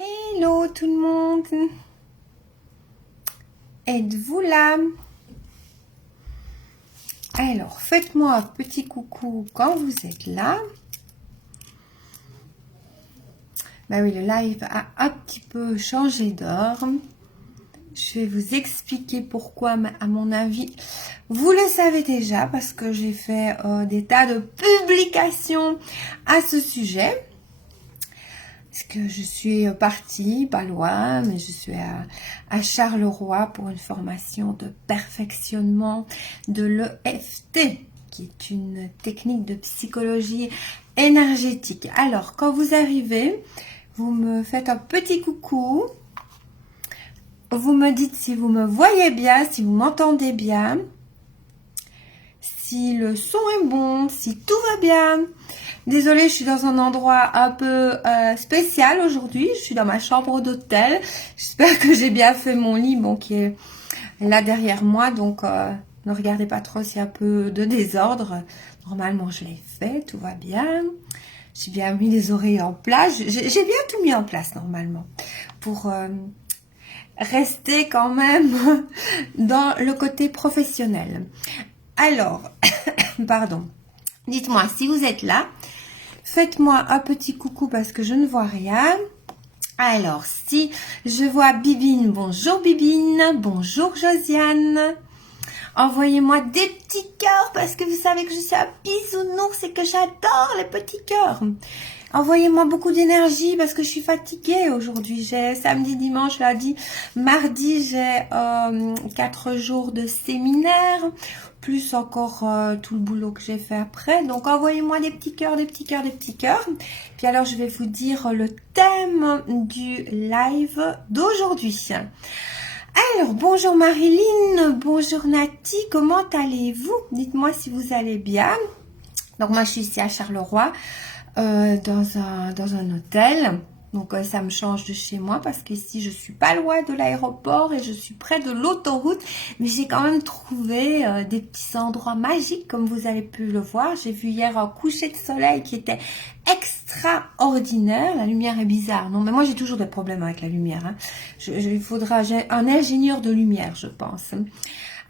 Hello tout le monde, êtes-vous là? Alors faites-moi un petit coucou quand vous êtes là. Ben oui, le live a un petit peu changé d'heure. Je vais vous expliquer pourquoi, mais à mon avis, vous le savez déjà parce que j'ai fait des tas de publications à ce sujet. Parce que je suis partie, pas loin, mais je suis à Charleroi pour une formation de perfectionnement de l'EFT, qui est une technique de psychologie énergétique. Alors, quand vous arrivez, vous me faites un petit coucou. Vous me dites si vous me voyez bien, si vous m'entendez bien, si le son est bon, si tout va bien. Désolée, je suis dans un endroit un peu spécial aujourd'hui. Je suis dans ma chambre d'hôtel. J'espère que j'ai bien fait mon lit, bon, qui est là derrière moi. Donc, ne regardez pas trop s'il y a un peu de désordre. Normalement, je l'ai fait, tout va bien. J'ai bien mis les oreilles en place. J'ai bien tout mis en place normalement pour rester quand même dans le côté professionnel. Alors, pardon. Dites-moi si vous êtes là. Faites-moi un petit coucou parce que je ne vois rien. Alors, si je vois Bibine, bonjour Bibine, bonjour Josiane. Envoyez-moi des petits cœurs parce que vous savez que je suis un bisounours et que j'adore les petits cœurs. Envoyez-moi beaucoup d'énergie parce que je suis fatiguée aujourd'hui. J'ai samedi, dimanche, lundi, mardi, j'ai 4 jours de séminaire, plus encore tout le boulot que j'ai fait après. Donc envoyez-moi des petits cœurs, des petits cœurs, des petits cœurs. Puis alors je vais vous dire le thème du live d'aujourd'hui. Alors bonjour Marilyn, bonjour Nati, comment allez-vous? Dites-moi si vous allez bien. Donc moi je suis ici à Charleroi. Dans un hôtel. Donc ça me change de chez moi parce qu'ici je suis pas loin de l'aéroport et je suis près de l'autoroute, mais j'ai quand même trouvé des petits endroits magiques comme vous avez pu le voir. J'ai vu hier un coucher de soleil qui était extraordinaire. La lumière est bizarre, non mais moi j'ai toujours des problèmes avec la lumière, hein. Il faudra un ingénieur de lumière, je pense.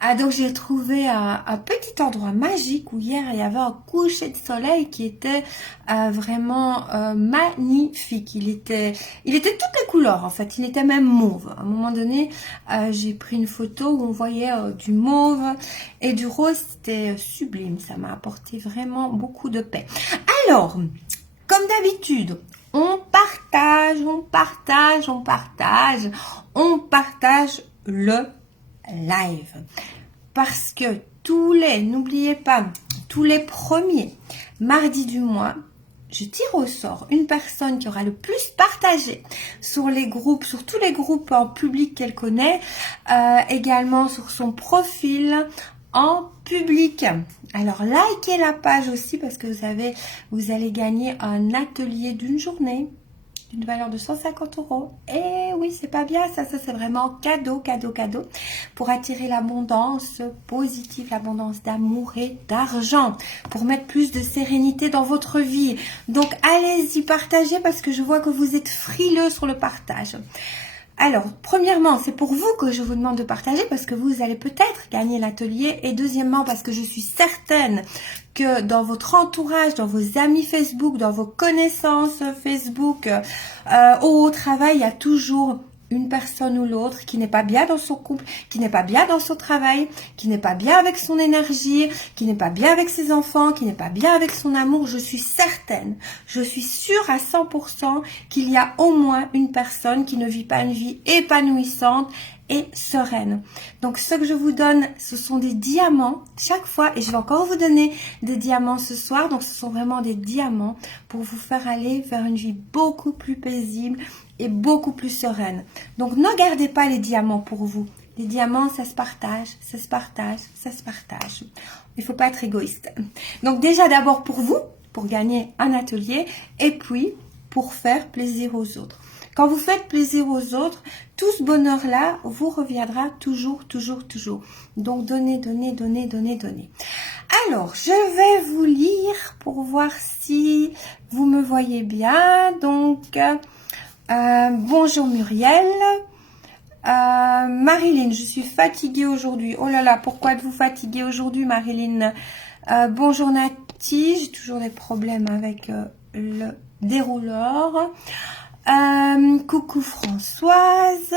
Ah, donc j'ai trouvé un petit endroit magique où hier il y avait un coucher de soleil qui était vraiment magnifique. Il était toutes les couleurs en fait. Il était même mauve. À un moment donné, j'ai pris une photo où on voyait du mauve et du rose. C'était sublime. Ça m'a apporté vraiment beaucoup de paix. Alors, comme d'habitude, on partage le live. Parce que n'oubliez pas, tous les premiers mardis du mois, je tire au sort une personne qui aura le plus partagé sur les groupes, sur tous les groupes en public qu'elle connaît, également sur son profil en public. Alors, likez la page aussi parce que vous allez gagner un atelier d'une journée d'une valeur de 150 €. Et oui, c'est pas bien, ça c'est vraiment cadeau pour attirer l'abondance positive, l'abondance d'amour et d'argent, pour mettre plus de sérénité dans votre vie. Donc allez-y, partagez parce que je vois que vous êtes frileux sur le partage. Alors, premièrement, c'est pour vous que je vous demande de partager parce que vous allez peut-être gagner l'atelier. Et deuxièmement, parce que je suis certaine que dans votre entourage, dans vos amis Facebook, dans vos connaissances Facebook, au travail, il y a toujours une personne ou l'autre qui n'est pas bien dans son couple, qui n'est pas bien dans son travail, qui n'est pas bien avec son énergie, qui n'est pas bien avec ses enfants, qui n'est pas bien avec son amour. Je suis certaine, je suis sûre à 100% qu'il y a au moins une personne qui ne vit pas une vie épanouissante et sereine. Donc ce que je vous donne, ce sont des diamants chaque fois, et je vais encore vous donner des diamants ce soir. Donc ce sont vraiment des diamants pour vous faire aller vers une vie beaucoup plus paisible et beaucoup plus sereine. Donc ne gardez pas les diamants pour vous. Les diamants, ça se partage, ça se partage, ça se partage. Il faut pas être égoïste. Donc déjà d'abord pour vous, pour gagner un atelier, et puis pour faire plaisir aux autres. Quand vous faites plaisir aux autres, tout ce bonheur-là vous reviendra toujours. Donc donnez. Alors, je vais vous lire pour voir si vous me voyez bien. Donc, Bonjour Muriel. Marilyn, je suis fatiguée aujourd'hui. Oh là là, pourquoi êtes-vous fatiguée aujourd'hui, Marilyn? Bonjour Nati, j'ai toujours des problèmes avec le dérouleur. Coucou Françoise.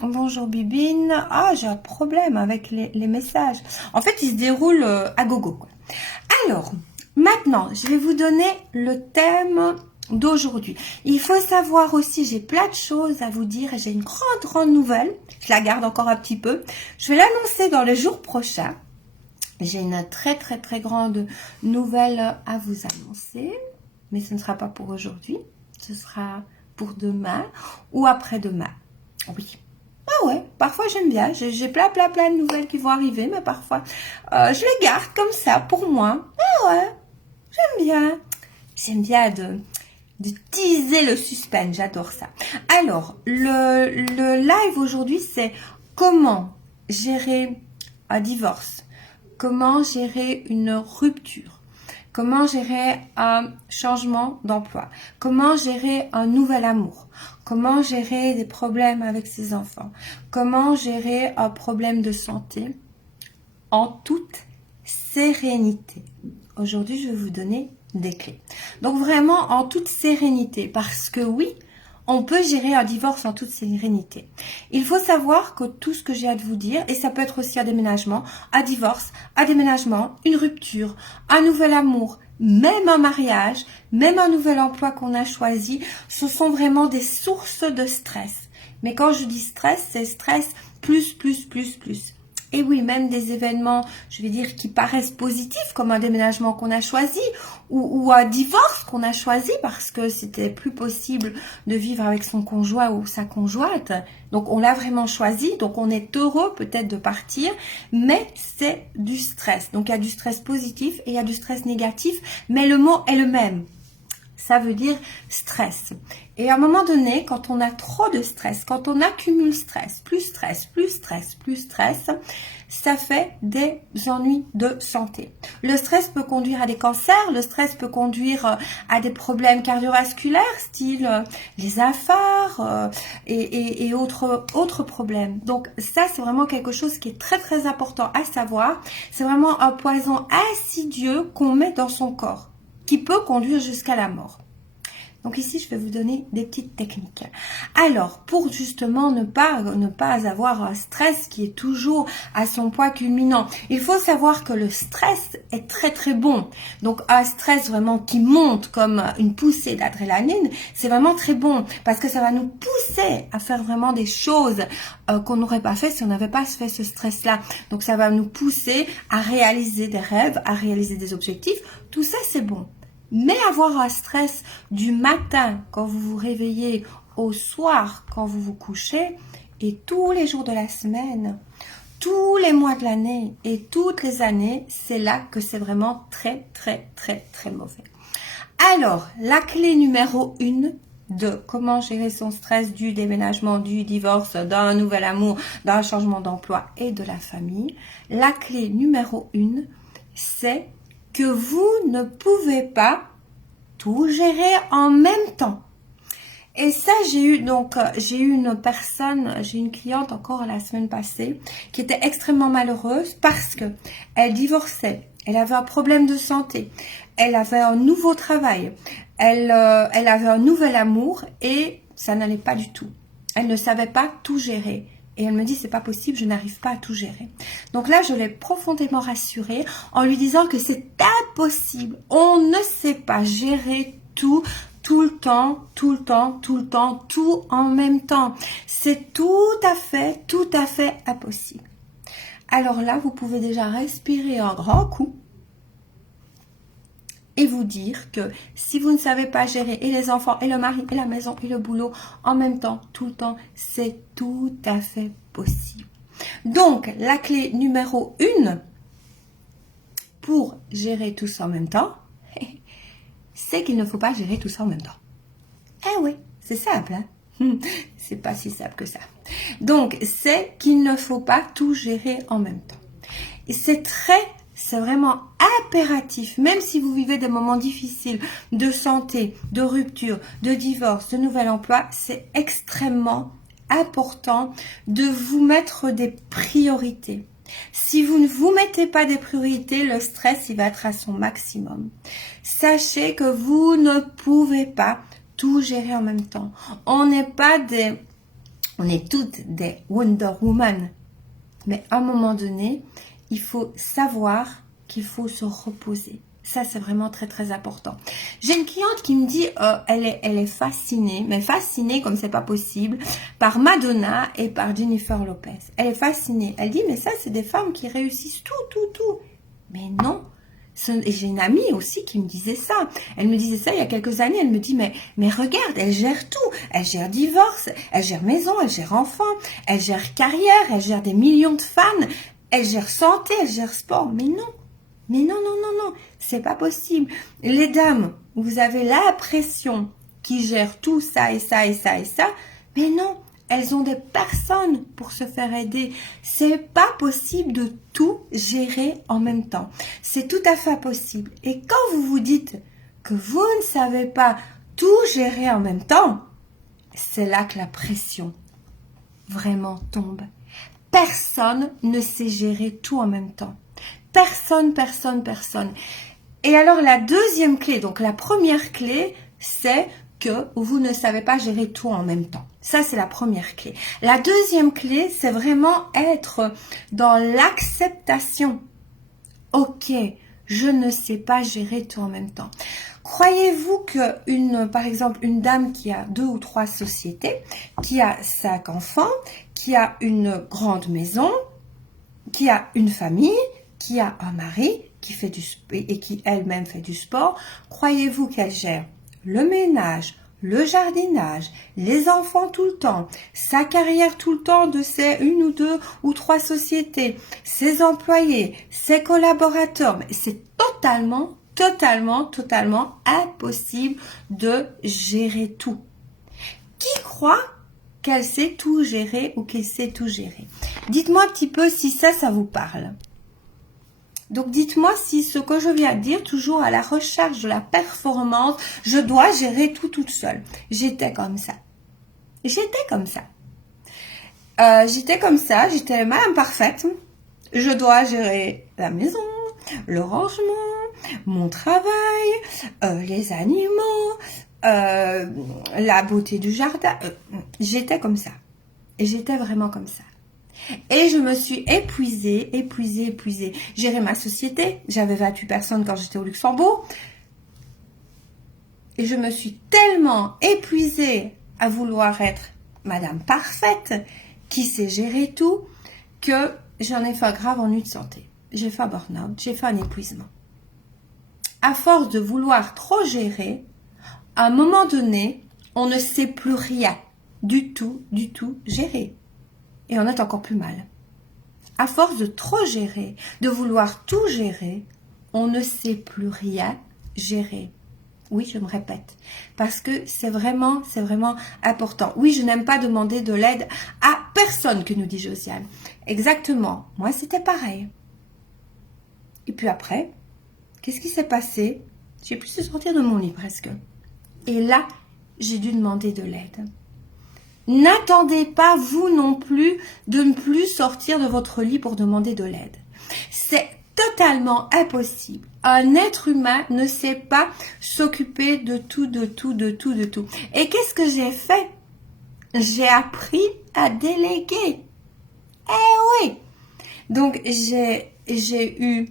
Bonjour Bibine. Ah, j'ai un problème avec les messages. En fait, ils se déroulent à gogo, quoi. Alors, maintenant, je vais vous donner le thème d'aujourd'hui. Il faut savoir aussi, j'ai plein de choses à vous dire. J'ai une grande nouvelle. Je la garde encore un petit peu. Je vais l'annoncer dans les jours prochains. J'ai une très grande nouvelle à vous annoncer. Mais ce ne sera pas pour aujourd'hui. Ce sera pour demain ou après-demain. Oui. Ah ouais, parfois j'aime bien. J'ai plein de nouvelles qui vont arriver, mais parfois je les garde comme ça pour moi. Ah ouais, j'aime bien. J'aime bien de teaser le suspense, j'adore ça. Alors, le live aujourd'hui, c'est comment gérer un divorce, comment gérer une rupture, comment gérer un changement d'emploi, comment gérer un nouvel amour, comment gérer des problèmes avec ses enfants, comment gérer un problème de santé en toute sérénité. Aujourd'hui, je vais vous donner des clés. Donc vraiment en toute sérénité, parce que oui, on peut gérer un divorce en toute sérénité. Il faut savoir que tout ce que j'ai à vous dire, et ça peut être aussi un déménagement, un divorce, un déménagement, une rupture, un nouvel amour, même un mariage, même un nouvel emploi qu'on a choisi, ce sont vraiment des sources de stress. Mais quand je dis stress, c'est stress plus. Et oui, même des événements, je vais dire, qui paraissent positifs, comme un déménagement qu'on a choisi, ou un divorce qu'on a choisi parce que c'était plus possible de vivre avec son conjoint ou sa conjointe. Donc, on l'a vraiment choisi, donc on est heureux peut-être de partir, mais c'est du stress. Donc, il y a du stress positif et il y a du stress négatif, mais le mot est le même. Ça veut dire stress. Et à un moment donné, quand on a trop de stress, quand on accumule stress, ça fait des ennuis de santé. Le stress peut conduire à des cancers, le stress peut conduire à des problèmes cardiovasculaires, style les affaires et autres problèmes. Donc ça, c'est vraiment quelque chose qui est très important à savoir. C'est vraiment un poison insidieux qu'on met dans son corps, qui peut conduire jusqu'à la mort. Donc ici, je vais vous donner des petites techniques. Alors, pour justement ne pas avoir un stress qui est toujours à son point culminant, il faut savoir que le stress est très bon. Donc, un stress vraiment qui monte comme une poussée d'adrénaline, c'est vraiment très bon parce que ça va nous pousser à faire vraiment des choses qu'on n'aurait pas fait si on n'avait pas fait ce stress-là. Donc, ça va nous pousser à réaliser des rêves, à réaliser des objectifs. Tout ça, c'est bon. Mais avoir un stress du matin quand vous vous réveillez au soir quand vous vous couchez et tous les jours de la semaine, tous les mois de l'année et toutes les années, c'est là que c'est vraiment très mauvais. Alors, la clé numéro 1 de comment gérer son stress du déménagement, du divorce, d'un nouvel amour, d'un changement d'emploi et de la famille, la clé numéro 1, c'est que vous ne pouvez pas tout gérer en même temps. Et ça, j'ai eu une cliente encore la semaine passée qui était extrêmement malheureuse parce que elle divorçait, elle avait un problème de santé, elle avait un nouveau travail, elle avait un nouvel amour et ça n'allait pas du tout. Elle ne savait pas tout gérer. Et elle me dit, c'est pas possible, je n'arrive pas à tout gérer. Donc là, je l'ai profondément rassurée en lui disant que c'est impossible. On ne sait pas gérer tout le temps, tout en même temps. C'est tout à fait impossible. Alors là, vous pouvez déjà respirer un grand coup et vous dire que si vous ne savez pas gérer et les enfants, et le mari, et la maison, et le boulot en même temps, tout le temps, c'est tout à fait possible. Donc, la clé numéro 1 pour gérer tout ça en même temps, c'est qu'il ne faut pas gérer tout ça en même temps. Eh oui, c'est simple, hein? C'est pas si simple que ça. Donc, c'est qu'il ne faut pas tout gérer en même temps. Et c'est très c'est vraiment impératif, même si vous vivez des moments difficiles de santé, de rupture, de divorce, de nouvel emploi, c'est extrêmement important de vous mettre des priorités. Si vous ne vous mettez pas des priorités, le stress, il va être à son maximum. Sachez que vous ne pouvez pas tout gérer en même temps. On est toutes des Wonder Woman. Mais à un moment donné, il faut savoir qu'il faut se reposer. Ça, c'est vraiment très, très important. J'ai une cliente qui me dit, elle est fascinée, mais fascinée comme c'est pas possible, par Madonna et par Jennifer Lopez. Elle est fascinée. Elle dit, mais ça, c'est des femmes qui réussissent tout. Mais non. Et j'ai une amie aussi qui me disait ça. Elle me disait ça il y a quelques années. Elle me dit, mais regarde, elle gère tout. Elle gère divorce, elle gère maison, elle gère enfant, elle gère carrière, elle gère des millions de fans, elle gère santé, elle gère sport. Mais non. Mais non, c'est pas possible. Les dames, vous avez l'impression qu'ils gèrent tout ça et ça et ça et ça, mais non, elles ont des personnes pour se faire aider. C'est pas possible de tout gérer en même temps. C'est tout à fait possible. Et quand vous vous dites que vous ne savez pas tout gérer en même temps, c'est là que la pression vraiment tombe. Personne ne sait gérer tout en même temps. Personne. Et alors la deuxième clé, donc la première clé, c'est que vous ne savez pas gérer tout en même temps. Ça, c'est la première clé. La deuxième clé, c'est vraiment être dans l'acceptation. Ok, je ne sais pas gérer tout en même temps. Croyez-vous que par exemple, une dame qui a 2 ou 3 sociétés, qui a 5 enfants, qui a une grande maison, qui a une famille, qui a un mari qui fait et qui elle-même fait du sport, croyez-vous qu'elle gère le ménage, le jardinage, les enfants tout le temps, sa carrière tout le temps de ses 1 ou 2 ou 3 sociétés, ses employés, ses collaborateurs? Mais c'est totalement impossible de gérer tout. Qui croit qu'elle sait tout gérer ou qu'elle sait tout gérer? Dites-moi un petit peu si ça vous parle. Donc, dites-moi si ce que je viens de dire, toujours à la recherche de la performance, je dois gérer tout toute seule. J'étais comme ça. J'étais madame parfaite. Je dois gérer la maison, le rangement, mon travail, les animaux, la beauté du jardin. J'étais comme ça. Et j'étais vraiment comme ça. Et je me suis épuisée. Gérer ma société. J'avais 28 personnes quand j'étais au Luxembourg. Et je me suis tellement épuisée à vouloir être madame parfaite, qui sait gérer tout, que j'en ai fait un grave ennui de santé. J'ai fait un burn-out, j'ai fait un épuisement. À force de vouloir trop gérer, à un moment donné, on ne sait plus rien du tout gérer. Et on est encore plus mal. À force de trop gérer, de vouloir tout gérer, on ne sait plus rien gérer. Oui, je me répète, parce que c'est vraiment important. Oui, je n'aime pas demander de l'aide à personne, que nous dit Josiane. Exactement, moi c'était pareil. Et puis après, qu'est-ce qui s'est passé? J'ai pu sortir de mon lit presque. Et là, j'ai dû demander de l'aide. N'attendez pas, vous non plus, de ne plus sortir de votre lit pour demander de l'aide. C'est totalement impossible. Un être humain ne sait pas s'occuper de tout. Et qu'est-ce que j'ai fait? J'ai appris à déléguer. Eh oui! Donc, j'ai eu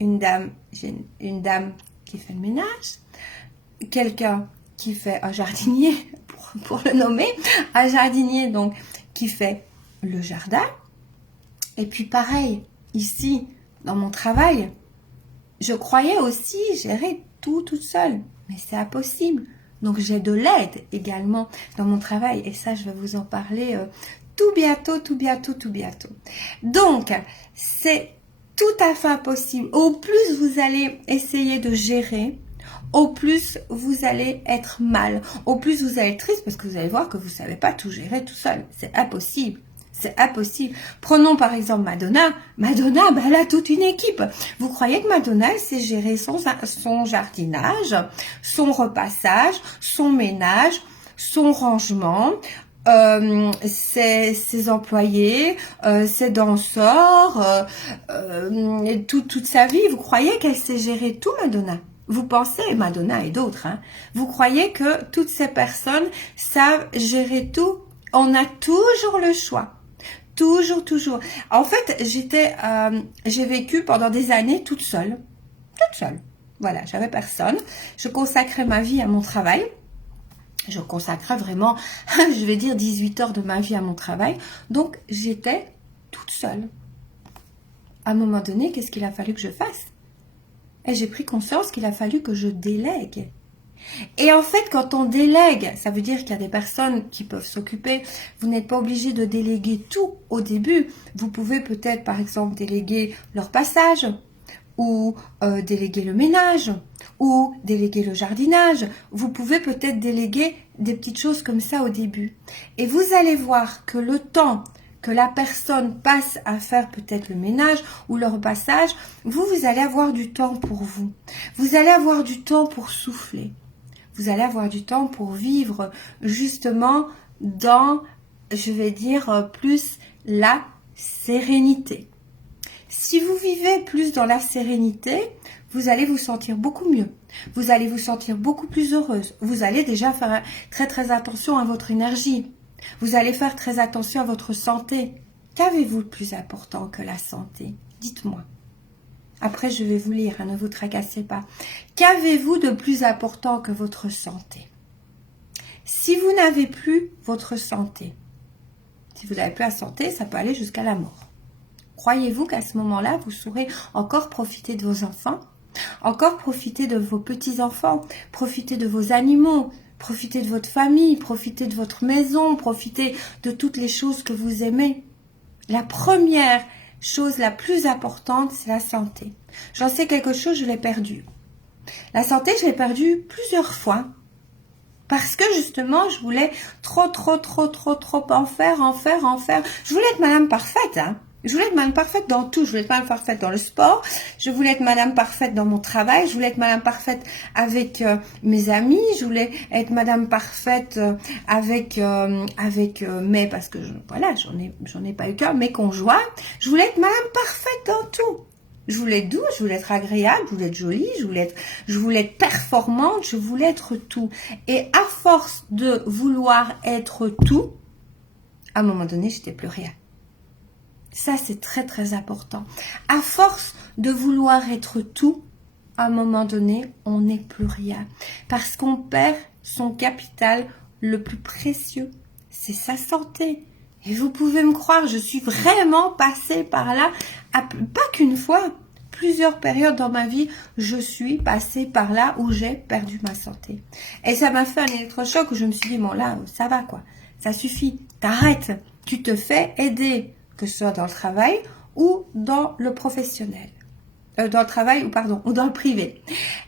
une dame qui fait le ménage, quelqu'un qui fait un jardinier, pour le nommer, un jardinier donc qui fait le jardin. Et puis pareil, ici, dans mon travail, je croyais aussi gérer tout toute seule, mais c'est impossible. Donc j'ai de l'aide également dans mon travail, et ça je vais vous en parler tout bientôt. Donc c'est tout à fait possible. Au plus vous allez essayer de gérer, au plus vous allez être mal, au plus vous allez être triste, parce que vous allez voir que vous ne savez pas tout gérer tout seul. C'est impossible. C'est impossible. Prenons par exemple Madonna. Madonna, ben, elle a toute une équipe. Vous croyez que Madonna, elle sait gérer son jardinage, son repassage, son ménage, son rangement, ses employés, ses danseurs, toute sa vie. Vous croyez qu'elle sait gérer tout, Madonna? Vous pensez, Madonna et d'autres, hein, vous croyez que toutes ces personnes savent gérer tout? On a toujours le choix. Toujours, toujours. En fait, j'ai vécu pendant des années toute seule. Toute seule. Voilà, j'avais personne. Je consacrais ma vie à mon travail. Je consacrais vraiment, je vais dire, 18 heures de ma vie à mon travail. Donc, j'étais toute seule. À un moment donné, qu'est-ce qu'il a fallu que je fasse? Et j'ai pris conscience qu'il a fallu que je délègue. Et en fait, quand on délègue, ça veut dire qu'il y a des personnes qui peuvent s'occuper. Vous n'êtes pas obligé de déléguer tout au début. Vous pouvez peut-être, par exemple, déléguer leur passage, ou déléguer le ménage, ou déléguer le jardinage. Vous pouvez peut-être déléguer des petites choses comme ça au début. Et vous allez voir que le temps que la personne passe à faire peut-être le ménage ou le repassage, vous allez avoir du temps pour vous. Vous allez avoir du temps pour souffler. Vous allez avoir du temps pour vivre justement dans, je vais dire, plus la sérénité. Si vous vivez plus dans la sérénité, vous allez vous sentir beaucoup mieux. Vous allez vous sentir beaucoup plus heureuse. Vous allez déjà faire très très attention à votre énergie. Vous allez faire très attention à votre santé. Qu'avez-vous de plus important que la santé? Dites-moi. Après, je vais vous lire, hein, ne vous tracassez pas. Qu'avez-vous de plus important que votre santé? Si vous n'avez plus votre santé, si vous n'avez plus la santé, ça peut aller jusqu'à la mort. Croyez-vous qu'à ce moment-là, vous saurez encore profiter de vos enfants, encore profiter de vos petits-enfants, profiter de vos animaux, profiter de votre famille, profiter de votre maison, profiter de toutes les choses que vous aimez? La première chose la plus importante, c'est la santé. J'en sais quelque chose, je l'ai perdu. La santé, je l'ai perdue plusieurs fois. Parce que justement, je voulais trop en faire. Je voulais être madame parfaite, hein. Je voulais être madame parfaite dans tout. Je voulais être madame parfaite dans le sport. Je voulais être madame parfaite dans mon travail. Je voulais être madame parfaite avec mes amis. Je voulais être madame parfaite avec mes, parce que voilà, j'en ai pas eu qu'un, mes conjoints. Je voulais être madame parfaite dans tout. Je voulais être douce, je voulais être agréable, je voulais être jolie, je voulais être performante, je voulais être tout. Et à force de vouloir être tout, à un moment donné, j'étais plus rien. Ça, c'est très très important. À force de vouloir être tout, à un moment donné, on n'est plus rien. Parce qu'on perd son capital le plus précieux, c'est sa santé. Et vous pouvez me croire, je suis vraiment passée par là, pas qu'une fois, plusieurs périodes dans ma vie, je suis passée par là où j'ai perdu ma santé. Et ça m'a fait un électrochoc où je me suis dit, bon là, ça va quoi, ça suffit, t'arrêtes, tu te fais aider, que ce soit dans le travail ou dans le professionnel. Dans le travail, ou dans le privé.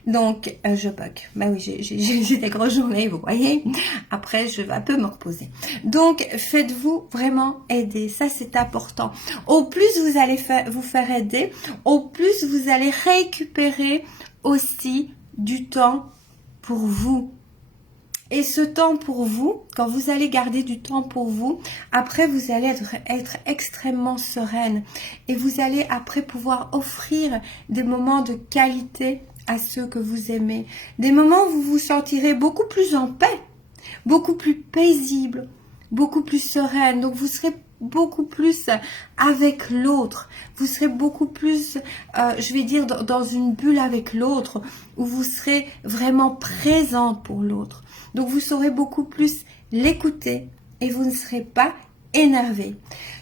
Donc, je bug. Ben oui, j'ai des grosses journées, vous voyez. Après, je vais un peu me reposer. Donc, faites-vous vraiment aider. Ça, c'est important. Au plus vous allez vous faire aider, au plus vous allez récupérer aussi du temps pour vous. Et ce temps pour vous, quand vous allez garder du temps pour vous, après vous allez être extrêmement sereine. Et vous allez après pouvoir offrir des moments de qualité à ceux que vous aimez. Des moments où vous vous sentirez beaucoup plus en paix, beaucoup plus paisible, beaucoup plus sereine. Donc vous serez beaucoup plus avec l'autre. Vous serez beaucoup plus, je vais dire, dans une bulle avec l'autre, où vous serez vraiment présente pour l'autre. Donc, vous saurez beaucoup plus l'écouter et vous ne serez pas énervé.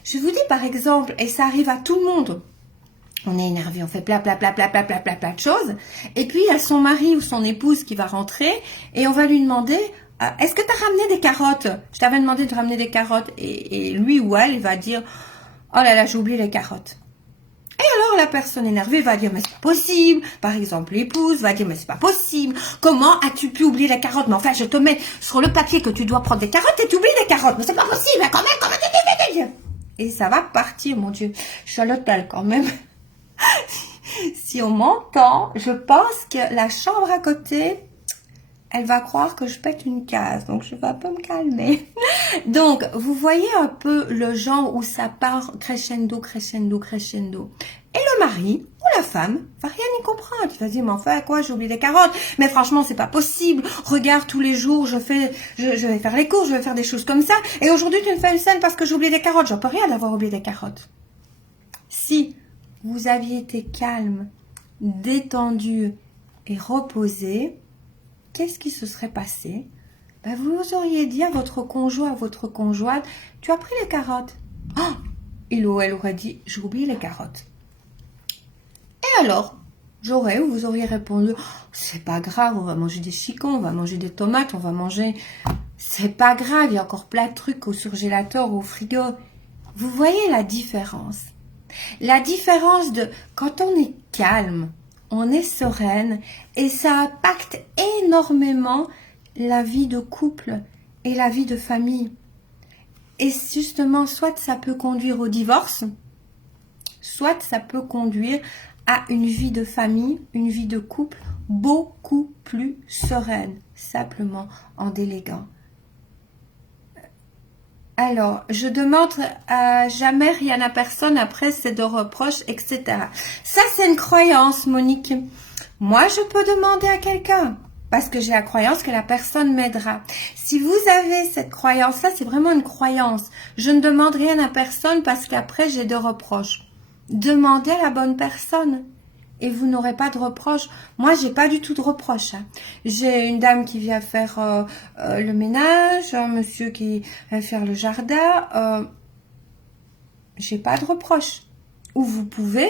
Je vous dis par exemple, et ça arrive à tout le monde, on est énervé, on fait plein de choses, et puis il y a son mari ou son épouse qui va rentrer et on va lui demander, est-ce que tu as ramené des carottes? Je t'avais demandé de ramener des carottes. Et lui ou elle, il va dire, oh là là, j'ai oublié les carottes. Et alors la personne énervée va dire, mais c'est pas possible. Par exemple, l'épouse va dire, mais c'est pas possible. Comment as-tu pu oublier les carottes? Mais enfin, je te mets sur le papier que tu dois prendre des carottes et tu oublies les carottes. Mais c'est pas possible, quand même. Et ça va partir, mon Dieu. Je suis à l'hôtel quand même. Si on m'entend, je pense que la chambre à côté, elle va croire que je pète une case. Donc, je vais un peu me calmer. Donc, vous voyez un peu le genre où ça part crescendo, crescendo, crescendo. Et le mari ou la femme va rien y comprendre. Il va dire, mais enfin, quoi, j'ai oublié les carottes. Mais franchement, c'est pas possible. Regarde, tous les jours, je vais faire les courses, je vais faire des choses comme ça. Et aujourd'hui, tu me fais une scène parce que j'ai oublié des carottes. J'en peux rien d'avoir oublié des carottes. Si vous aviez été calme, détendu et reposé, qu'est-ce qui se serait passé? Ben, vous auriez dit à votre conjoint, à votre conjointe, tu as pris les carottes. Oh, il ou elle aurait dit, j'ai oublié les carottes. Et alors, vous auriez répondu, oh, c'est pas grave, on va manger des chicons, on va manger des tomates, on va manger... C'est pas grave, il y a encore plein de trucs au surgélateur, au frigo. Vous voyez la différence? La différence de quand on est calme, on est sereine et ça impacte énormément la vie de couple et la vie de famille. Et justement, soit ça peut conduire au divorce, soit ça peut conduire à une vie de famille, une vie de couple beaucoup plus sereine, simplement en déléguant. Alors, je demande à jamais rien à personne, après c'est de reproches, etc. Ça, c'est une croyance, Monique. Moi, je peux demander à quelqu'un, parce que j'ai la croyance que la personne m'aidera. Si vous avez cette croyance-là, c'est vraiment une croyance. Je ne demande rien à personne parce qu'après, j'ai de reproches. Demandez à la bonne personne. Et vous n'aurez pas de reproches. Moi, j'ai pas du tout de reproches. Hein. J'ai une dame qui vient faire le ménage, un monsieur qui vient faire le jardin. J'ai pas de reproches. Ou vous pouvez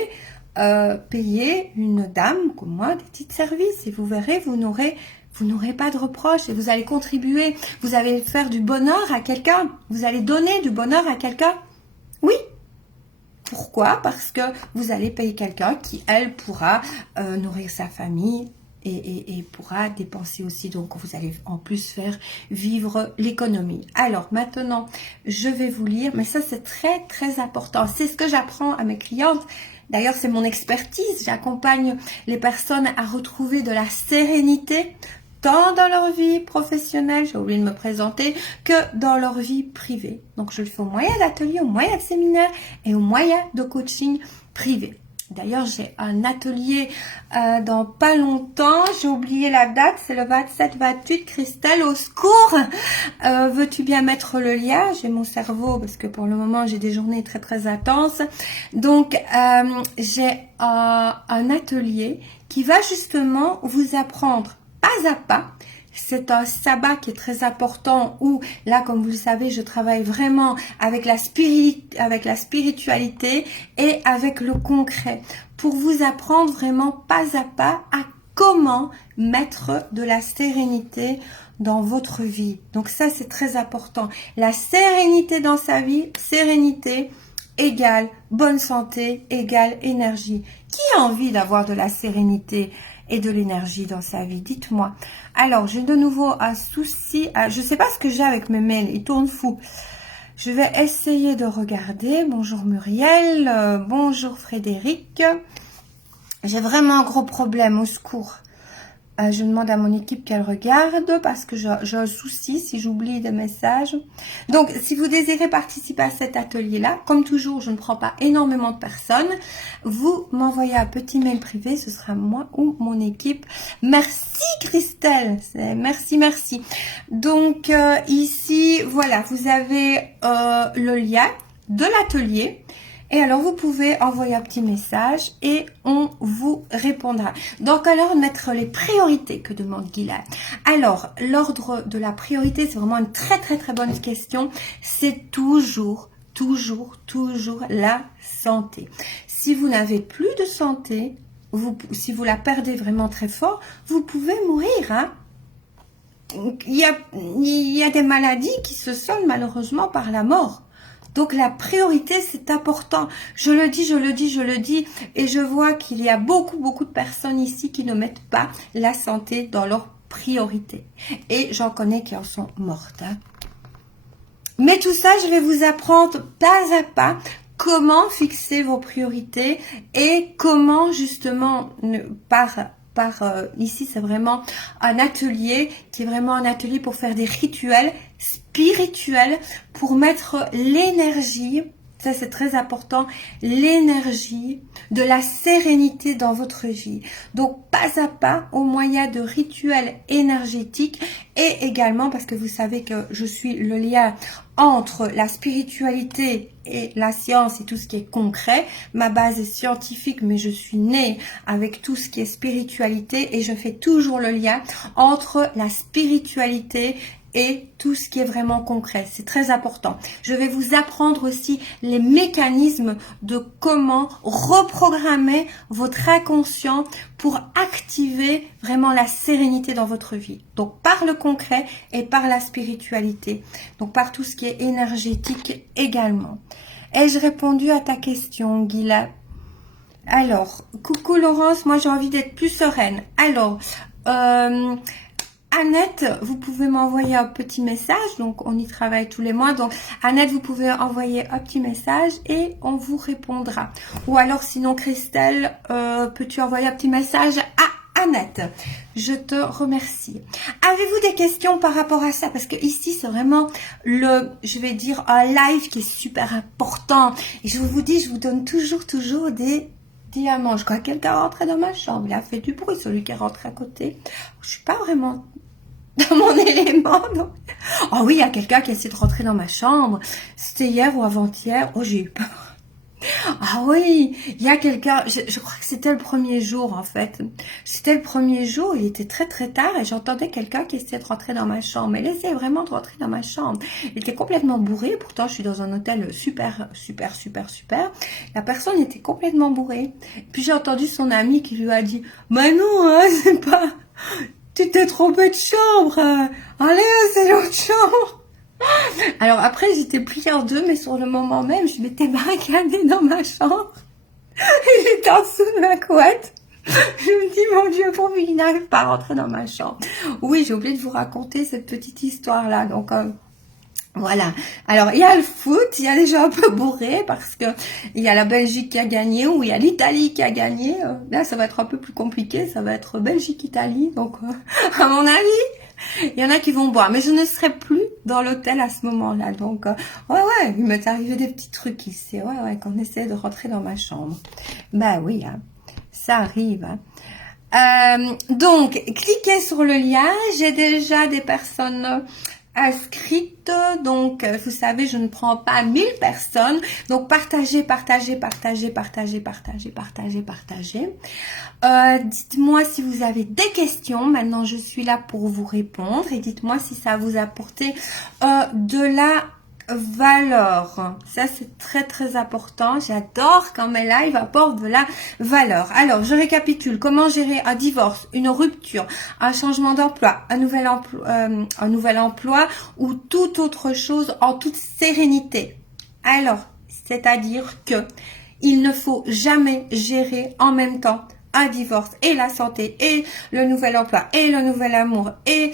payer une dame comme moi des petits services et vous verrez, vous n'aurez pas de reproches et vous allez contribuer. Vous allez faire du bonheur à quelqu'un. Vous allez donner du bonheur à quelqu'un. Oui. Pourquoi? Parce que vous allez payer quelqu'un qui, elle, pourra nourrir sa famille et pourra dépenser aussi. Donc, vous allez en plus faire vivre l'économie. Alors, maintenant, je vais vous lire. Mais ça, c'est très, très important. C'est ce que j'apprends à mes clientes. D'ailleurs, c'est mon expertise. J'accompagne les personnes à retrouver de la sérénité tant dans leur vie professionnelle, j'ai oublié de me présenter, que dans leur vie privée. Donc, je le fais au moyen d'ateliers, au moyen de séminaires et au moyen de coaching privé. D'ailleurs, j'ai un atelier dans pas longtemps. J'ai oublié la date, c'est le 27-28. Christelle, au secours! Veux-tu bien mettre le lien? J'ai mon cerveau, parce que pour le moment, j'ai des journées très, très intenses. Donc, j'ai un atelier qui va justement vous apprendre pas à pas. C'est un sabbat qui est très important où, là, comme vous le savez, je travaille vraiment avec la spiritualité et avec le concret pour vous apprendre vraiment pas à pas à comment mettre de la sérénité dans votre vie. Donc ça, c'est très important. La sérénité dans sa vie, sérénité égale bonne santé, égale énergie. Qui a envie d'avoir de la sérénité et de l'énergie dans sa vie? Dites-moi. Alors, j'ai de nouveau un souci. Je ne sais pas ce que j'ai avec mes mails. Ils tournent fou. Je vais essayer de regarder. Bonjour Muriel. Bonjour Frédéric. J'ai vraiment un gros problème. Au secours. Je demande à mon équipe qu'elle regarde parce que j'ai un souci si j'oublie des messages. Donc, si vous désirez participer à cet atelier-là, comme toujours, je ne prends pas énormément de personnes. Vous m'envoyez un petit mail privé, ce sera moi ou mon équipe. Merci Christelle, merci, merci. Donc, ici, voilà, vous avez le lien de l'atelier. Et alors, vous pouvez envoyer un petit message et on vous répondra. Dans quel ordre mettre les priorités que demande Guylaine? Alors, l'ordre de la priorité, c'est vraiment une très, très, très bonne question. C'est toujours la santé. Si vous n'avez plus de santé, si vous la perdez vraiment très fort, vous pouvez mourir, hein. Il y a des maladies qui se soldent malheureusement par la mort. Donc, la priorité, c'est important. Je le dis, et je vois qu'il y a beaucoup de personnes ici qui ne mettent pas la santé dans leur priorité. Et j'en connais qui en sont mortes. Hein. Mais tout ça, je vais vous apprendre pas à pas comment fixer vos priorités et comment justement ici c'est vraiment un atelier qui est vraiment un atelier pour faire des rituels spirituels pour mettre l'énergie, ça c'est très important, l'énergie de la sérénité dans votre vie. Donc pas à pas au moyen de rituels énergétiques et également parce que vous savez que je suis le lien entre la spiritualité et la science et tout ce qui est concret. Ma base est scientifique, mais je suis née avec tout ce qui est spiritualité et je fais toujours le lien entre la spiritualité et tout ce qui est vraiment concret. C'est très important. Je vais vous apprendre aussi les mécanismes de comment reprogrammer votre inconscient pour activer vraiment la sérénité dans votre vie. Donc par le concret et par la spiritualité. Donc par tout ce qui est énergétique également. Ai-je répondu à ta question, Gila? Alors, coucou Laurence, moi j'ai envie d'être plus sereine. Alors, Annette, vous pouvez m'envoyer un petit message, donc on y travaille tous les mois, donc Annette, vous pouvez envoyer un petit message et on vous répondra. Ou alors sinon Christelle, peux-tu envoyer un petit message à Annette? Je te remercie. Avez-vous des questions par rapport à ça? Parce que ici c'est vraiment je vais dire un live qui est super important. Et je vous dis, je vous donne toujours des diamants. Je crois que quelqu'un est rentré dans ma chambre. Il a fait du bruit, celui qui est rentré à côté. Je suis pas vraiment dans mon élément. Donc. Oh oui, il y a quelqu'un qui essaie de rentrer dans ma chambre. C'était hier ou avant-hier. Oh, j'ai eu peur. Ah oui, il y a quelqu'un, je crois que c'était le premier jour en fait. C'était le premier jour, il était très tard et j'entendais quelqu'un qui essayait de rentrer dans ma chambre. Mais il essayait vraiment de rentrer dans ma chambre. Il était complètement bourré, pourtant je suis dans un hôtel super. La personne était complètement bourrée. Puis j'ai entendu son ami qui lui a dit « Mais non, hein, c'est pas... Tu t'es trompé de chambre, hein. Allez, c'est l'autre chambre !» Alors après, j'étais pliée en deux, mais sur le moment même, je m'étais barricadée dans ma chambre. Et j'étais en dessous de ma couette. Je me dis, mon Dieu, pourvu qu'il n'arrive pas à rentrer dans ma chambre. Oui, j'ai oublié de vous raconter cette petite histoire-là. Donc, voilà. Alors, il y a le foot, il y a des gens un peu bourrés parce que il y a la Belgique qui a gagné ou il y a l'Italie qui a gagné. Là, ça va être un peu plus compliqué. Ça va être Belgique-Italie. Donc, à mon avis, il y en a qui vont boire. Mais je ne serai plus dans l'hôtel à ce moment-là. Donc, ouais, il m'est arrivé des petits trucs ici. Ouais, qu'on essaie de rentrer dans ma chambre. Ben oui, hein, ça arrive. Hein. Donc, cliquez sur le lien. J'ai déjà des personnes inscrites, donc vous savez, je ne prends pas 1000 personnes, donc partagez. Dites-moi si vous avez des questions. Maintenant je suis là pour vous répondre et dites-moi si ça vous a apporté de la valeur. Ça c'est très important. J'adore quand mes lives apportent de la valeur. Alors je récapitule: comment gérer un divorce, une rupture, un changement d'emploi, un nouvel emploi ou toute autre chose en toute sérénité. Alors c'est-à-dire que il ne faut jamais gérer en même temps un divorce et la santé et le nouvel emploi et le nouvel amour et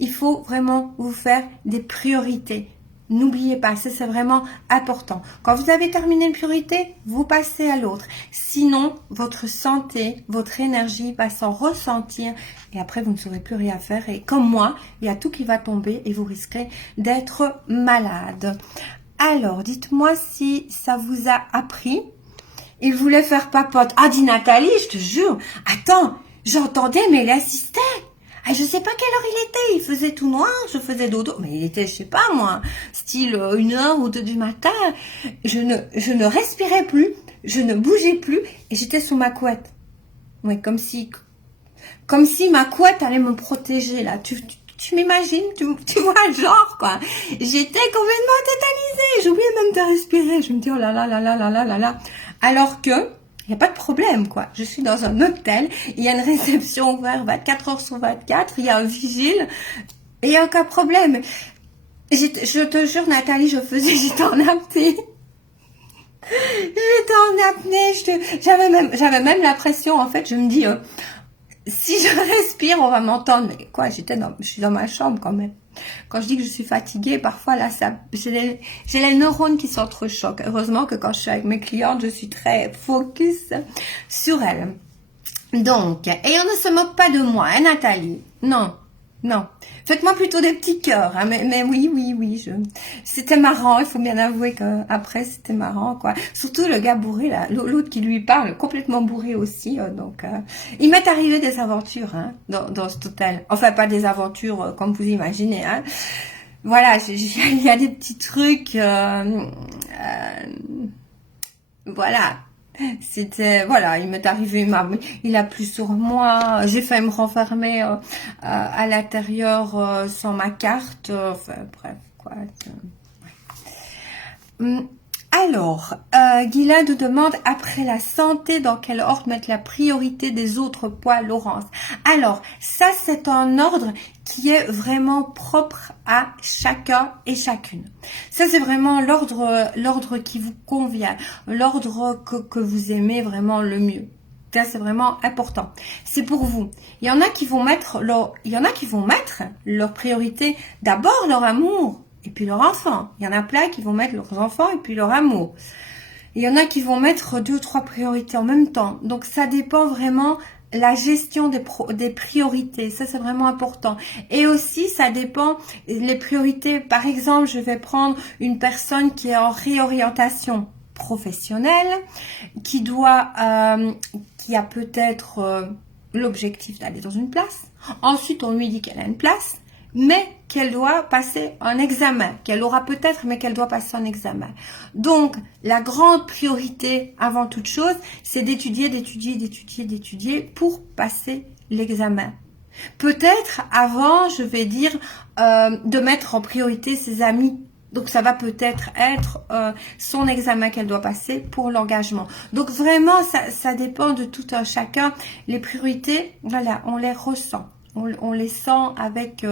il faut vraiment vous faire des priorités. N'oubliez pas, ça c'est vraiment important. Quand vous avez terminé une priorité, vous passez à l'autre. Sinon, votre santé, votre énergie va s'en ressentir et après vous ne saurez plus rien faire. Et comme moi, il y a tout qui va tomber et vous risquerez d'être malade. Alors, dites-moi si ça vous a appris. Il voulait faire papote. Ah, dit Nathalie, je te jure. Attends, j'entendais, mais il assistait. Ah, je sais pas quelle heure il était. Il faisait tout noir, je faisais dodo. Mais il était, je sais pas moi, style 1h ou 2 du matin. Je ne respirais plus, je ne bougeais plus et j'étais sous ma couette. Ouais, comme si ma couette allait me protéger là. Tu m'imagines, tu vois le genre quoi. J'étais complètement tétanisée. J'oubliais même de respirer. Je me dis oh là là. Alors que, il n'y a pas de problème, quoi. Je suis dans un hôtel, il y a une réception ouverte 24 heures sur 24, il y a un vigile, et il n'y a aucun problème. Je te jure, Nathalie, j'étais en apnée. J'étais en apnée, j'avais même la pression, en fait, je me dis, si je respire, on va m'entendre. Mais quoi, je suis dans ma chambre quand même. Quand je dis que je suis fatiguée, parfois là, j'ai les neurones qui s'entrechoquent. Heureusement que quand je suis avec mes clientes, je suis très focus sur elles. Donc, et on ne se moque pas de moi, hein, Nathalie? Non, non. Faites-moi plutôt des petits cœurs, hein, mais oui, c'était marrant, il faut bien avouer qu'après c'était marrant, quoi. Surtout le gars bourré, là, l'autre qui lui parle, complètement bourré aussi, il m'est arrivé des aventures, hein, dans cet hôtel. Enfin, pas des aventures comme vous imaginez, hein. Voilà, il y a des petits trucs, voilà. Voilà, il m'est arrivé, il a plu sur moi, j'ai failli me renfermer à l'intérieur sans ma carte, enfin bref, quoi. Alors, Guylain nous demande, après la santé, dans quel ordre mettre la priorité des autres points, Laurence? Alors, ça c'est un ordre qui est vraiment propre à chacun et chacune. Ça c'est vraiment l'ordre qui vous convient, l'ordre que vous aimez vraiment le mieux. Ça c'est vraiment important. C'est pour vous. Il y en a qui vont mettre leur priorité d'abord leur amour. Et puis leur enfant. Il y en a plein qui vont mettre leurs enfants et puis leur amour. Il y en a qui vont mettre 2 ou 3 priorités en même temps. Donc ça dépend vraiment la gestion des priorités. Ça c'est vraiment important. Et aussi ça dépend les priorités. Par exemple, je vais prendre une personne qui est en réorientation professionnelle, qui a peut-être l'objectif d'aller dans une place. Ensuite, on lui dit qu'elle a une place, mais qu'elle doit passer un examen, qu'elle aura peut-être, mais qu'elle doit passer un examen. Donc, la grande priorité, avant toute chose, c'est d'étudier pour passer l'examen. Peut-être, avant, je vais dire, de mettre en priorité ses amis. Donc, ça va peut-être être son examen qu'elle doit passer pour l'engagement. Donc, vraiment, ça dépend de tout un chacun. Les priorités, voilà, on les ressent. On les sent avec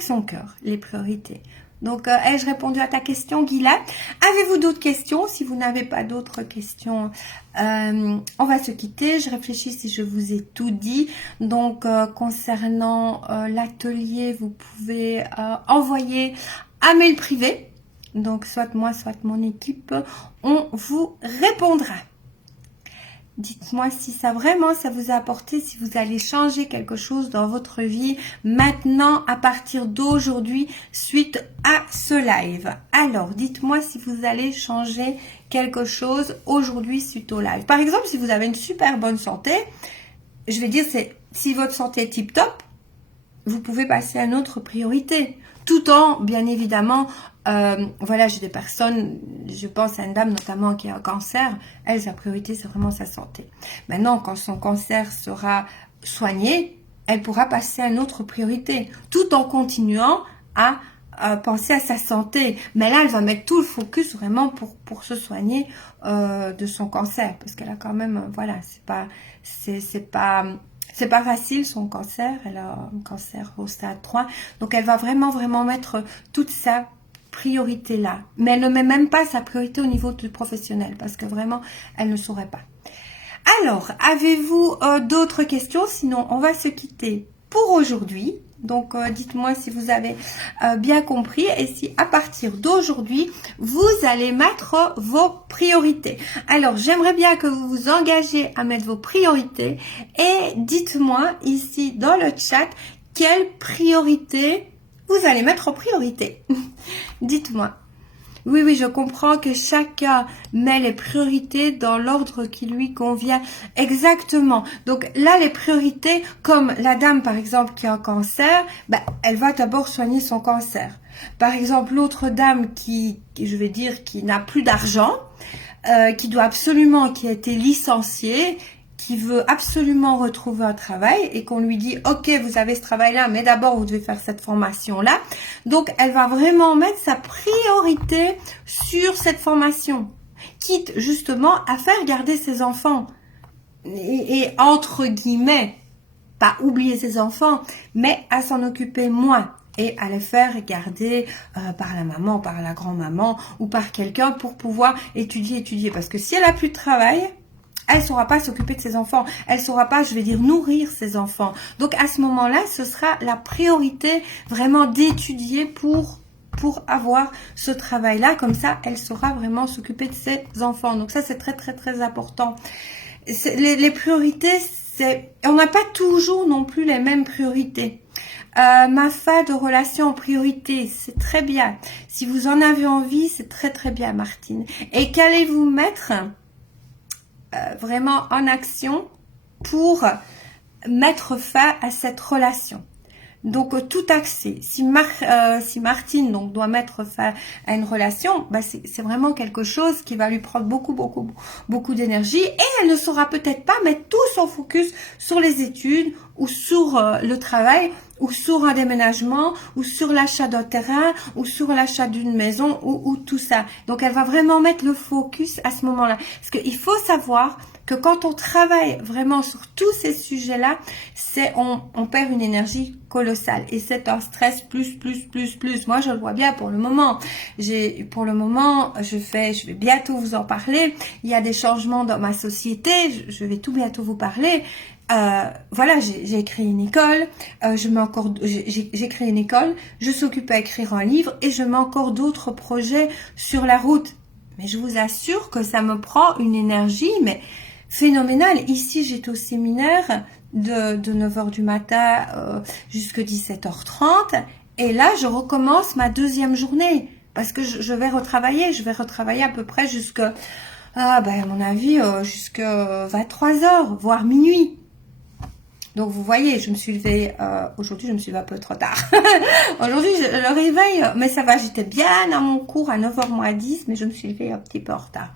son cœur, les priorités. Donc, ai-je répondu à ta question, Guylain? Avez-vous d'autres questions? Si vous n'avez pas d'autres questions, on va se quitter. Je réfléchis si je vous ai tout dit. Donc, concernant l'atelier, vous pouvez envoyer un mail privé. Donc, soit moi, soit mon équipe, on vous répondra. Dites-moi si ça vous a apporté, si vous allez changer quelque chose dans votre vie maintenant, à partir d'aujourd'hui, suite à ce live. Alors, dites-moi si vous allez changer quelque chose aujourd'hui suite au live. Par exemple, si vous avez une super bonne santé, je vais dire, si votre santé est tip top, vous pouvez passer à une autre priorité. Tout en, bien évidemment, voilà, j'ai des personnes, je pense à une dame notamment qui a un cancer, elle, sa priorité, c'est vraiment sa santé. Maintenant, quand son cancer sera soigné, elle pourra passer à une autre priorité, tout en continuant à penser à sa santé. Mais là, elle va mettre tout le focus vraiment pour se soigner de son cancer, parce qu'elle a quand même, voilà, c'est pas facile son cancer, elle a un cancer au stade 3, donc elle va vraiment mettre toute sa priorité là. Mais elle ne met même pas sa priorité au niveau du professionnel, parce que vraiment, elle ne saurait pas. Alors, avez-vous d'autres questions? Sinon, on va se quitter pour aujourd'hui. Donc, dites-moi si vous avez bien compris et si à partir d'aujourd'hui, vous allez mettre vos priorités. Alors, j'aimerais bien que vous vous engagez à mettre vos priorités et dites-moi ici dans le chat quelle priorité vous allez mettre en priorité. Dites-moi. Oui, je comprends que chacun met les priorités dans l'ordre qui lui convient. Exactement. Donc là, les priorités, comme la dame, par exemple, qui a un cancer, elle va d'abord soigner son cancer. Par exemple, l'autre dame qui n'a plus d'argent, qui a été licenciée, qui veut absolument retrouver un travail et qu'on lui dit « Ok, vous avez ce travail-là, mais d'abord, vous devez faire cette formation-là. » Donc, elle va vraiment mettre sa priorité sur cette formation, quitte justement à faire garder ses enfants. Et entre guillemets, pas oublier ses enfants, mais à s'en occuper moins et à les faire garder par la maman, par la grand-maman ou par quelqu'un pour pouvoir étudier. Parce que si elle a plus de travail, elle saura pas s'occuper de ses enfants, elle saura pas, je vais dire, nourrir ses enfants. Donc à ce moment-là, ce sera la priorité vraiment d'étudier pour avoir ce travail-là, comme ça, elle saura vraiment s'occuper de ses enfants. Donc ça, c'est très, très, très important. Les priorités, on n'a pas toujours non plus les mêmes priorités. Ma fin de relation en priorité, c'est très bien. Si vous en avez envie, c'est très, très bien, Martine. Et qu'allez-vous mettre vraiment en action pour mettre fin à cette relation? Donc tout axé. Si Martine donc doit mettre fin à une relation, bah c'est vraiment quelque chose qui va lui prendre beaucoup d'énergie, et elle ne saura peut-être pas mettre tout son focus sur les études ou sur le travail ou sur un déménagement ou sur l'achat d'un terrain ou sur l'achat d'une maison ou tout ça. Donc elle va vraiment mettre le focus à ce moment-là. Parce qu'il faut savoir que quand on travaille vraiment sur tous ces sujets-là, on perd une énergie colossale et c'est un stress plus. Moi, je le vois bien pour le moment. Je vais bientôt vous en parler. Il y a des changements dans ma société. Je vais tout bientôt vous parler. Voilà, j'ai créé une école. J'ai créé une école. Je s'occupe à écrire un livre et je mets encore d'autres projets sur la route. Mais je vous assure que ça me prend une énergie, mais phénoménal. Ici, j'étais au séminaire de 9h du matin jusqu'à 17h30. Et là, je recommence ma deuxième journée. Parce que je vais retravailler. Je vais retravailler à peu près jusqu'à, à mon avis, jusqu'à 23h, voire minuit. Donc, vous voyez, je me suis levée, aujourd'hui, je me suis levée un peu trop tard. Aujourd'hui, le réveil, mais ça va, j'étais bien à mon cours à 9h moins 10, mais je me suis levée un petit peu en retard.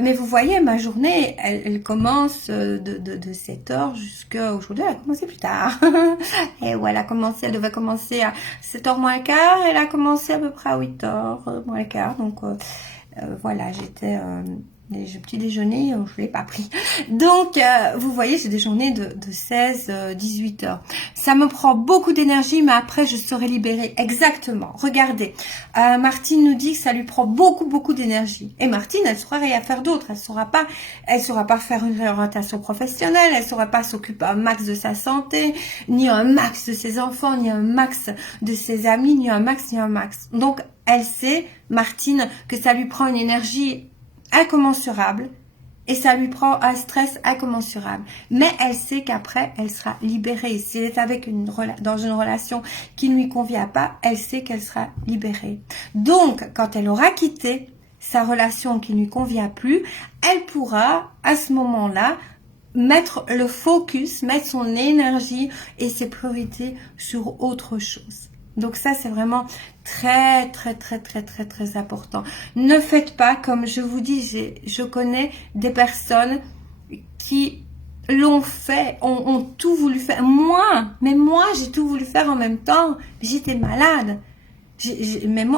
Mais vous voyez, ma journée, elle commence de 7h jusqu'à aujourd'hui, elle a commencé plus tard. Et ouais, elle devait commencer à 7h moins quart, elle a commencé à peu près à 8h moins quart. Donc, voilà, j'étais... le petit déjeuner, je l'ai pas pris. Donc, vous voyez, j'ai des journées de 16, 18 heures. Ça me prend beaucoup d'énergie, mais après, je serai libérée. Exactement. Regardez, Martine nous dit que ça lui prend beaucoup d'énergie. Et Martine, elle saura rien faire d'autre. Elle saura pas faire une réorientation professionnelle. Elle saura pas s'occuper un max de sa santé, ni un max de ses enfants, ni un max de ses amis, ni un max. Donc, elle sait, Martine, que ça lui prend une énergie incommensurable et ça lui prend un stress incommensurable, mais elle sait qu'après elle sera libérée. Si elle est avec dans une relation qui ne lui convient pas, elle sait qu'elle sera libérée. Donc quand elle aura quitté sa relation qui ne lui convient plus, elle pourra à ce moment-là mettre le focus, mettre son énergie et ses priorités sur autre chose. Donc ça, c'est vraiment très important. Ne faites pas, comme je vous dis, je connais des personnes qui l'ont fait, ont tout voulu faire. Moi, j'ai tout voulu faire en même temps. J'étais malade.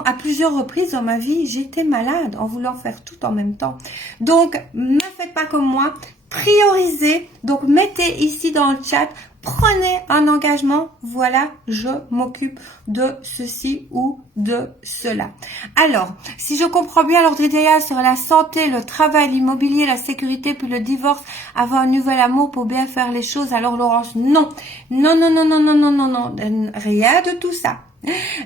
À plusieurs reprises dans ma vie, j'étais malade en voulant faire tout en même temps. Donc, ne faites pas comme moi. Priorisez. Donc, mettez ici dans le chat. Prenez un engagement, voilà, je m'occupe de ceci ou de cela. Alors, si je comprends bien, l'ordre idéal serait la santé, le travail, l'immobilier, la sécurité, puis le divorce, avoir un nouvel amour pour bien faire les choses. Alors Laurence, non, rien de tout ça.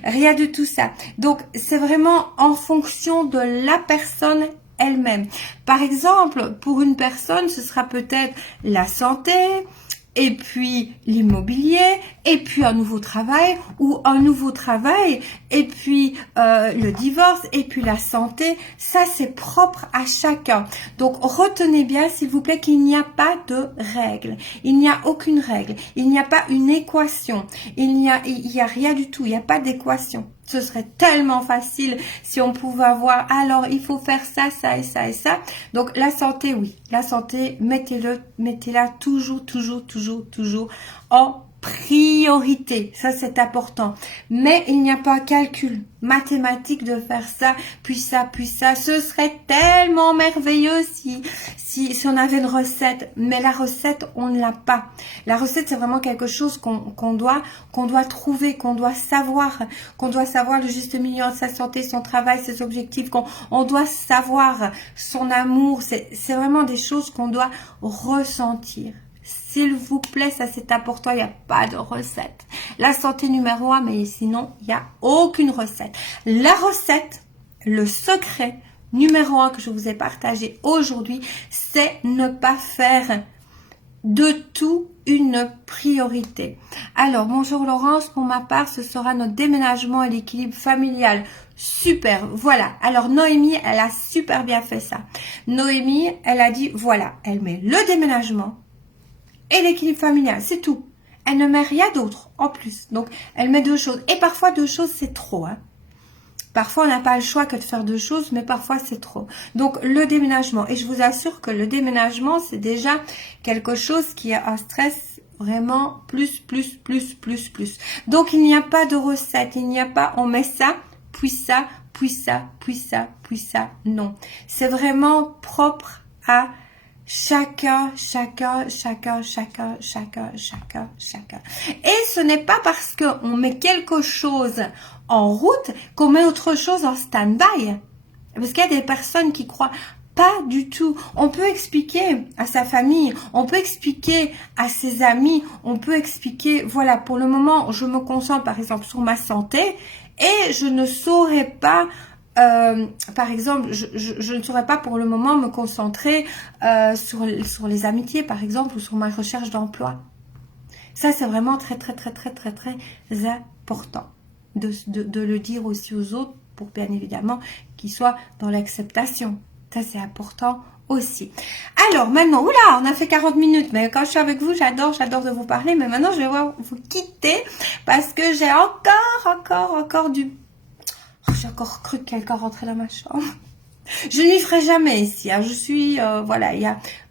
Rien de tout ça. Donc, c'est vraiment en fonction de la personne elle-même. Par exemple, pour une personne, ce sera peut-être la santé, et puis l'immobilier, et puis un nouveau travail, ou un nouveau travail, et puis le divorce, et puis la santé. Ça, c'est propre à chacun. Donc, retenez bien, s'il vous plaît, qu'il n'y a pas de règle. Il n'y a aucune règle. Il n'y a pas une équation. Il y a rien du tout. Il n'y a pas d'équation. Ce serait tellement facile si on pouvait avoir, alors il faut faire ça, ça et ça et ça. Donc la santé, oui. La santé, mettez-la toujours en priorité. Ça, c'est important. Mais il n'y a pas calcul mathématique de faire ça, puis ça, puis ça. Ce serait tellement merveilleux si on avait une recette. Mais la recette, on ne l'a pas. La recette, c'est vraiment quelque chose qu'on doit trouver, qu'on doit savoir le juste milieu entre sa santé, son travail, ses objectifs, on doit savoir son amour. C'est vraiment des choses qu'on doit ressentir. S'il vous plaît, ça c'est important, il n'y a pas de recette. La santé numéro 1, mais sinon, il n'y a aucune recette. La recette, le secret numéro 1 que je vous ai partagé aujourd'hui, c'est ne pas faire de tout une priorité. Alors, bonjour Laurence, pour ma part, ce sera notre déménagement et l'équilibre familial. Super, voilà. Alors, Noémie, elle a super bien fait ça. Noémie, elle a dit, voilà, elle met le déménagement et l'équilibre familial, c'est tout. Elle ne met rien d'autre en plus. Donc, elle met 2 choses. Et parfois, 2 choses, c'est trop. Hein. Parfois, on n'a pas le choix que de faire 2 choses, mais parfois, c'est trop. Donc, le déménagement. Et je vous assure que le déménagement, c'est déjà quelque chose qui a un stress vraiment plus. Donc, il n'y a pas de recette. Il n'y a pas, on met ça, puis ça, puis ça, puis ça, puis ça. Non. C'est vraiment propre à chacun. Et ce n'est pas parce qu'on met quelque chose en route qu'on met autre chose en stand-by. Parce qu'il y a des personnes qui croient pas du tout. On peut expliquer à sa famille, on peut expliquer à ses amis, on peut expliquer, voilà, pour le moment, je me concentre par exemple sur ma santé et je ne saurais pas par exemple, je ne saurais pas pour le moment me concentrer sur les amitiés, par exemple, ou sur ma recherche d'emploi. Ça, c'est vraiment très important de le dire aussi aux autres pour bien évidemment qu'ils soient dans l'acceptation. Ça, c'est important aussi. Alors, maintenant, oula, on a fait 40 minutes, mais quand je suis avec vous, j'adore de vous parler, mais maintenant, je vais vous quitter parce que j'ai encore du... J'ai encore cru que quelqu'un rentrait dans ma chambre. Je n'y ferai jamais ici. Hein. Je suis, voilà,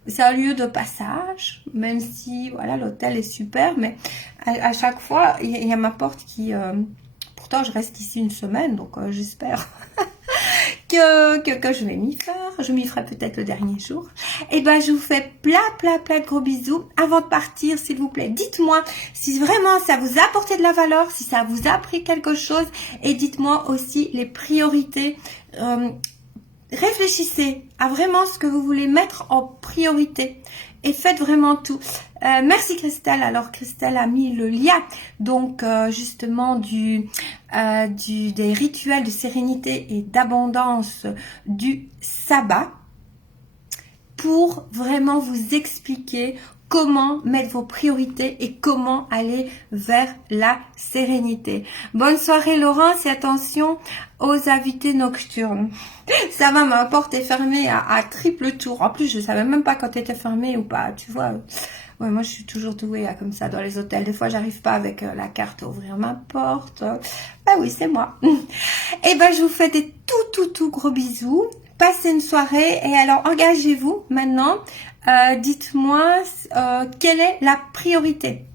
c'est un lieu de passage, même si, voilà, l'hôtel est super, mais à chaque fois, il y a ma porte qui, pourtant, je reste ici une semaine, donc j'espère que je vais m'y faire. Je m'y ferai peut-être le dernier jour. Et ben, je vous fais plein de gros bisous. Avant de partir, s'il vous plaît, dites-moi si vraiment ça vous a apporté de la valeur, si ça vous a appris quelque chose. Et dites-moi aussi les priorités. Réfléchissez à vraiment ce que vous voulez mettre en priorité. Et faites vraiment tout. Merci Christelle. Alors Christelle a mis le lien donc justement des rituels de sérénité et d'abondance du sabbat pour vraiment vous expliquer comment mettre vos priorités et comment aller vers la sérénité. Bonne soirée Laurence et attention aux invités nocturnes. Ça va, ma porte est fermée à triple tour. En plus, je savais même pas quand elle était fermée ou pas, tu vois. Ouais, moi, je suis toujours douée comme ça dans les hôtels. Des fois, j'arrive pas avec la carte à ouvrir ma porte. Bah oui, c'est moi. Et ben, je vous fais des tout gros bisous. Passez une soirée et alors engagez-vous maintenant. Dites-moi quelle est la priorité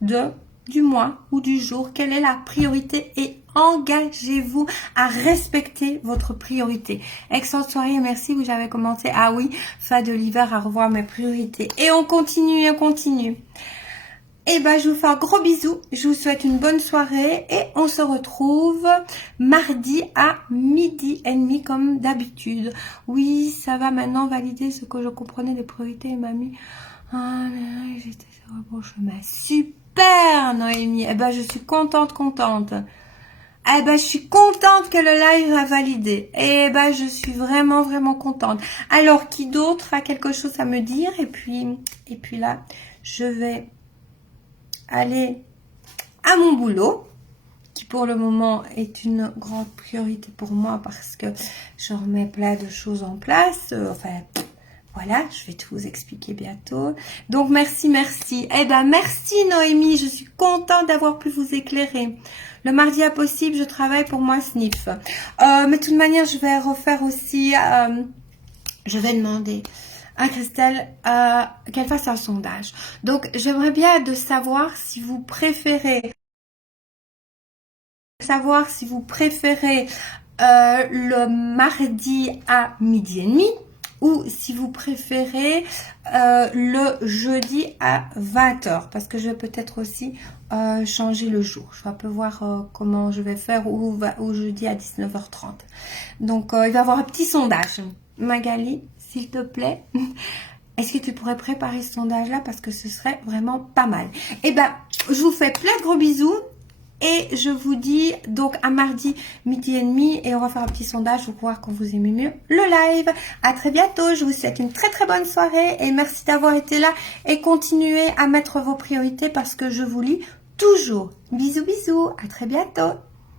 du mois ou du jour. Quelle est la priorité et engagez-vous à respecter votre priorité. Excellente soirée et merci. Vous avez commenté. Ah oui, fin de l'hiver à revoir mes priorités. Et on continue. Et ben, je vous fais un gros bisou. Je vous souhaite une bonne soirée et on se retrouve mardi à 12h30 comme d'habitude. Oui, ça va maintenant valider ce que je comprenais des priorités et m'a mis. Ah, j'étais sur le bon chemin. Super, Noémie. Eh ben, je suis contente. Eh ben, je suis contente que le live a validé. Eh ben, je suis vraiment contente. Alors, qui d'autre a quelque chose à me dire? Et puis là, je vais aller à mon boulot, qui pour le moment est une grande priorité pour moi parce que je remets plein de choses en place. Voilà, je vais tout vous expliquer bientôt. Donc, merci. Eh ben, merci Noémie, je suis contente d'avoir pu vous éclairer. Le mardi impossible, je travaille pour moi Sniff. Mais de toute manière, je vais refaire aussi, je vais demander hein, Christelle, qu'elle fasse un sondage. Donc, j'aimerais bien de savoir si vous préférez le mardi à midi et demi ou si vous préférez le jeudi à 20h parce que je vais peut-être aussi changer le jour. Je vais un peu voir comment je vais faire ou jeudi à 19h30. Donc, il va y avoir un petit sondage. Magali, s'il te plaît, est-ce que tu pourrais préparer ce sondage-là parce que ce serait vraiment pas mal. Eh ben, je vous fais plein de gros bisous. Et je vous dis donc à mardi midi et demi et on va faire un petit sondage pour voir quand vous aimez mieux le live. À très bientôt, je vous souhaite une très très bonne soirée et merci d'avoir été là et continuez à mettre vos priorités parce que je vous lis toujours. Bisous bisous, à très bientôt.